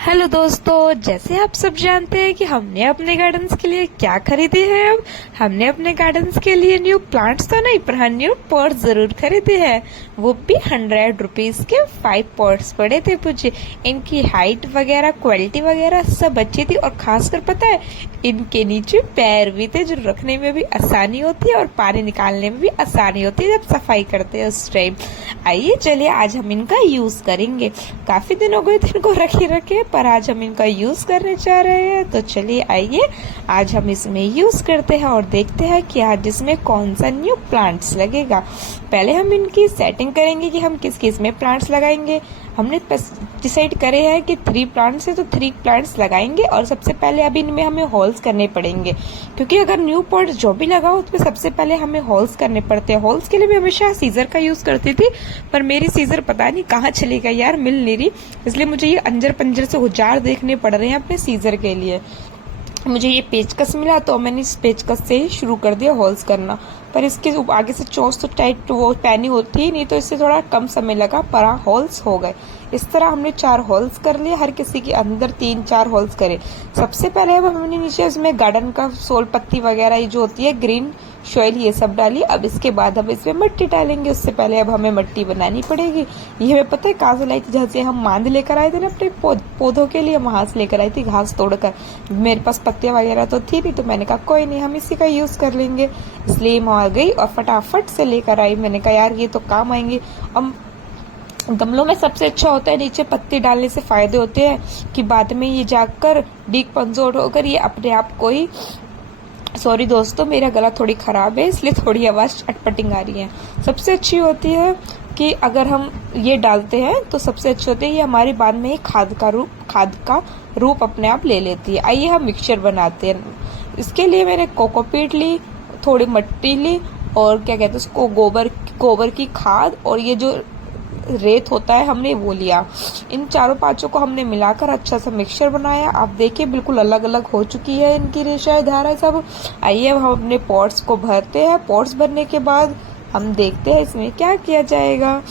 Hello दोस्तों, जैसे आप सब जानते हैं कि हमने अपने गार्डन्स के लिए क्या खरीदे हैं। अब हमने अपने गार्डन्स के लिए न्यू प्लांट्स तो नहीं पर हाँ न्यू पॉट्स जरूर खरीदे हैं। वो भी 100 रुपीज के 5 पॉट्स पड़े थे मुझे। इनकी हाइट वगैरह क्वालिटी वगैरह सब अच्छी थी और खासकर पता है इनके नीचे पैर भी थे जो रखने में भी आसानी होती है और पानी निकालने में भी आसानी होती है जब सफाई करते हैं उस टाइम। आइए चलिए आज हम इनका यूज करेंगे। काफी दिन हो गए थे इनको रखे पर आज हम इनका यूज करने जा रहे हैं। तो चलिए आइए आज हम इसमें यूज करते हैं और देखते हैं कि आज इसमें कौन सा न्यू प्लांट्स लगेगा। पहले हम इनकी सेटिंग करेंगे कि हम किस किस में प्लांट्स लगाएंगे। हमने डिसाइड करे हैं कि 3 प्लांट्स है तो 3 प्लांट्स लगाएंगे और सबसे पहले अभी इनमें हमें होल्स करने पड़ेंगे क्योंकि अगर न्यू पॉट जो भी लगाओ उसमें सबसे पहले हमें होल्स करने पड़ते हैं। होल्स के लिए मैं हमेशा सीजर का यूज करती थी पर मेरी सीजर पता नहीं कहाँ चली गई यार, मिल नहीं रही। इसलिए मुझे ये अंजर पंजर से औजार देखने पड़ रहे हैं अपने सीजर के लिए। मुझे ये पेचकस मिला तो मैंने इस पेचकस से ही शुरू कर दिया होल्स करना। पर इसके आगे से चोंच तो टाइट वो पैनी होती ही नहीं तो इससे थोड़ा कम समय लगा पर होल्स हो गए। इस तरह हमने 4 होल्स कर लिए, हर किसी के अंदर 3-4 होल्स करे। सबसे पहले अब हमने नीचे इसमें गार्डन का सोल पत्ती वगैरह ये जो होती है ग्रीन सॉइल ये सब डाली। अब इसके बाद हम इसमें मिट्टी डालेंगे। उससे पहले अब हमें मिट्टी बनानी पड़ेगी। ये हमें पता है कहाँ से लाई थी, जहाँ से हम मांद लेकर आए थे ना अपने पौधों के लिए, वहां से लेकर आई थी घास तोड़कर। मेरे पास पत्तियां वगैरह तो थी नहीं तो मैंने कहा कोई नहीं हम इसी का यूज कर लेंगे। इसलिए मैं आ गई और फटाफट से लेकर आई। मैंने कहा यार ये तो काम आएंगे। अब गमलों में सबसे अच्छा होता है नीचे पत्ती डालने से फायदे होते हैं कि बाद में ये जाकर डीक पंजोड़ होकर ये अपने आप को ही। सॉरी दोस्तों मेरा गला थोड़ी खराब है इसलिए थोड़ी आवाज अटपटिंग आ रही है। सबसे अच्छी होती है कि अगर हम ये डालते हैं तो सबसे अच्छी होती है ये हमारे बाद में खाद का रूप अपने आप ले लेती है। आइए हम मिक्सचर बनाते हैं। इसके लिए मैंने कोकोपीट ली, थोड़ी मिट्टी ली और क्या कहते हैं उसको गोबर की खाद और ये जो रेत होता है हमने वो लिया। इन चारों पांचों को हमने मिलाकर अच्छा सा मिक्सचर बनाया। आप देखिए बिल्कुल अलग अलग हो चुकी है इनकी रेशाएं धाराएं सब। आइए अब हम अपने पॉट्स को भरते हैं। पॉट्स भरने के बाद हम देखते हैं इसमें क्या किया जाएगा।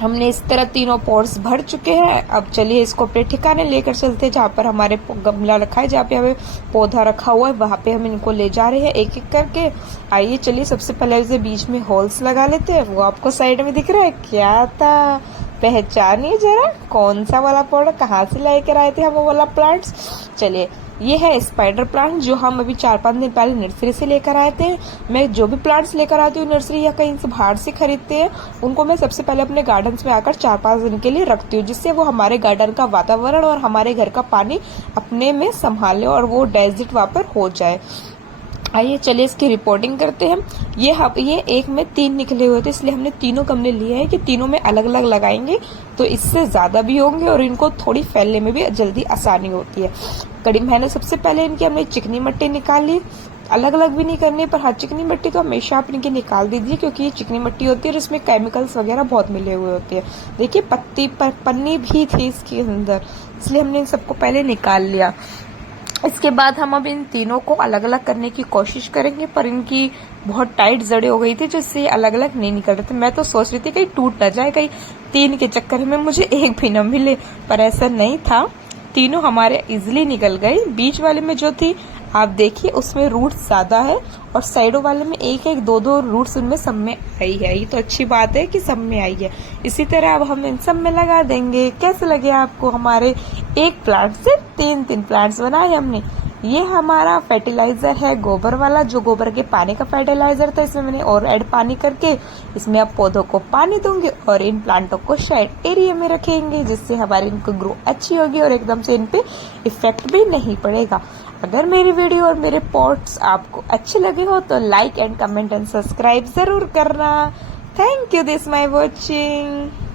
हमने इस तरह तीनों पॉट्स भर चुके हैं। अब चलिए इसको अपने ठिकाने लेकर चलते हैं जहाँ पर हमारे गमला रखा है, जहाँ पे हमें पौधा रखा हुआ है वहां पे हम इनको ले जा रहे हैं एक एक करके। आइए चलिए सबसे पहले इसे बीच में होल्स लगा लेते हैं। वो आपको साइड में दिख रहा है, क्या था पहचानिए जरा कौन सा वाला पौधा कहाँ से लेकर आए थे हम वो वाला प्लांट्स। चलिए ये है स्पाइडर प्लांट जो हम अभी 4-5 दिन पहले नर्सरी से लेकर आए थे। मैं जो भी प्लांट्स लेकर आती हूँ नर्सरी या कहीं से बाहर से खरीदते हैं उनको मैं सबसे पहले अपने गार्डन में आकर 4-5 दिन के लिए रखती हूँ जिससे वो हमारे गार्डन का वातावरण और हमारे घर का पानी अपने में संभाले और वो डेजर्ट वहां पर हो जाए। आइए चलिए इसकी रिपोर्टिंग करते हैं। ये एक में 3 निकले हुए थे इसलिए हमने तीनों गमले लिए हैं कि तीनों में अलग अलग लगाएंगे तो इससे ज्यादा भी होंगे और इनको थोड़ी फैलने में भी जल्दी आसानी होती है। कड़ी मैंने सबसे पहले इनकी हमने चिकनी मिट्टी निकाल ली। अलग अलग भी नहीं करनी पर हाँ चिकनी मिट्टी तो हमेशा आप इनकी निकाल दीजिए क्योंकि ये चिकनी मिट्टी होती है और इसमें केमिकल्स वगैरह बहुत मिले हुए होते हैं। देखिए पत्ती पर पन्नी भी थी इसके अंदर इसलिए हमने इन सबको पहले निकाल लिया। इसके बाद हम अब इन तीनों को अलग अलग करने की कोशिश करेंगे पर इनकी बहुत टाइट जड़ें हो गई थी जिससे अलग अलग नहीं निकल रहे थे। मैं तो सोच रही थी कहीं टूट न जाए, कहीं 3 के चक्कर में मुझे एक भी न मिले पर ऐसा नहीं था। तीनों हमारे इजिली निकल गए। बीच वाले में जो थी आप देखिए उसमें रूट्स ज्यादा है और साइडों वाले में 1-2 रूट्स उनमें सब में आई है। ये तो अच्छी बात है कि सब में आई है। इसी तरह अब हम इन सब में लगा देंगे। कैसे लगे आपको हमारे एक प्लांट से 3 प्लांट्स बनाए हमने। ये हमारा फर्टिलाइजर है गोबर वाला जो गोबर के पानी का फर्टिलाइजर था। इसमें मैंने और ऐड पानी करके इसमें अब पौधों को पानी दूंगी और इन प्लांटों को शायद एरिया में रखेंगे जिससे हमारी इनको ग्रो अच्छी होगी और एकदम से इन पे इफेक्ट भी नहीं पड़ेगा। अगर मेरी वीडियो और मेरे पॉट्स आपको अच्छे लगे हो तो like and comment and subscribe जरूर करना। Thank you this my watching.